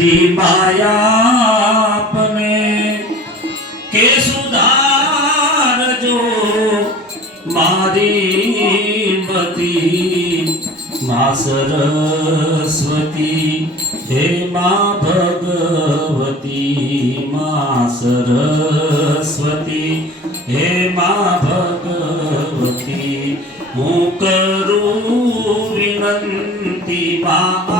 તી માયા આપને કે સુધારજો મારી મતી મા સરસ્વતી હે મા ભગવતી મા સરસ્વતી હે મા ભગવતી હું કરું વિનંતી મા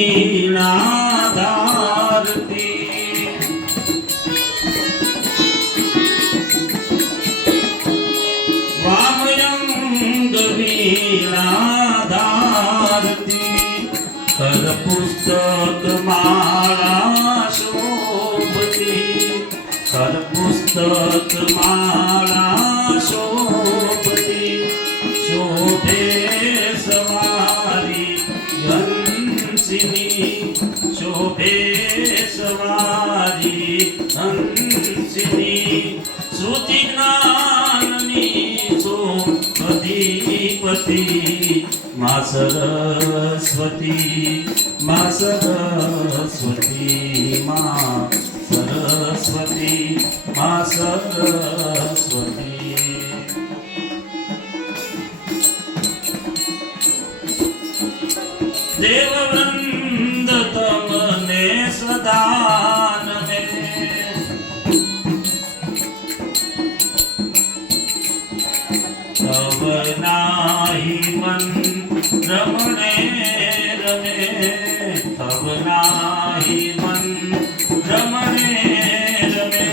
વામયંગ વીણાધારતી વામયંગ વીણાધારતી કર પુસ્તક માળા શોભતી કર પુસ્તક માળા मा सरस्वती मा सरस्वती मा सरस्वती मा सरस्वती देववृंद नाहि मन, रमणे, रमे, तब नाहि मन, रमणे, रमे,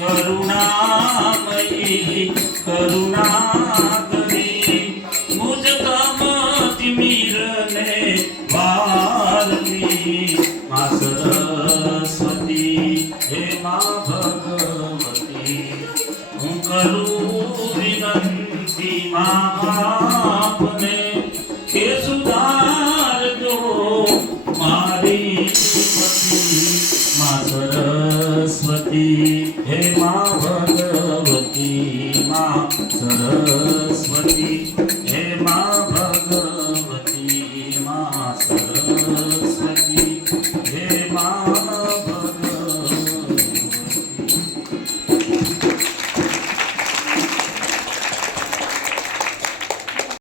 करुणामयी करुणा करी मुझ कम सरस्वती, हे मा भगवती, हूँ करूँ સરસ્વતી હે મા ભગવતી મા સરસ્વતી હે મા ભગવતી મા સરસ્વતી